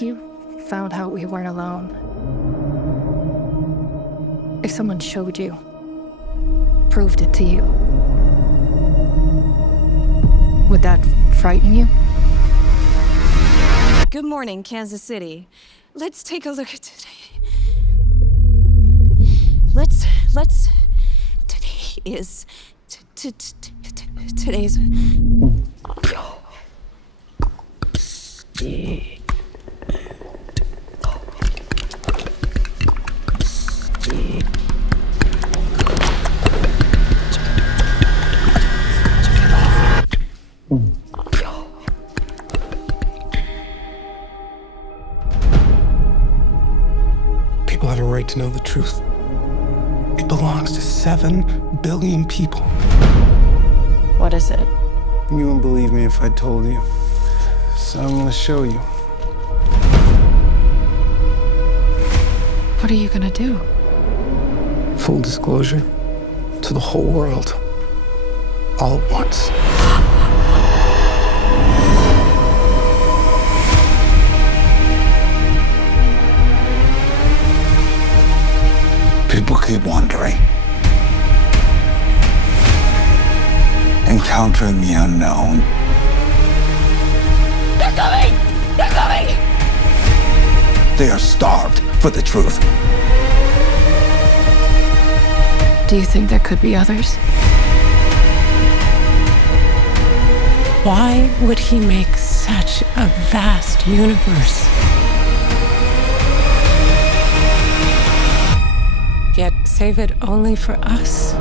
if you found out we weren't alone, if someone showed you, proved it to you, would that frighten you? Good morning, Kansas City. Let's take a look at today. Today is... Today's... People have a right to know the truth. It belongs to 7 billion people. What is it? You wouldn't believe me if I told you. So I'm gonna show you. What are you gonna do? Full disclosure to the whole world. All at once. People keep wondering. Encountering the unknown. They're coming! They're coming! They are starved for the truth. Do you think there could be others? Why would he make such a vast universe? Yet save it only for us?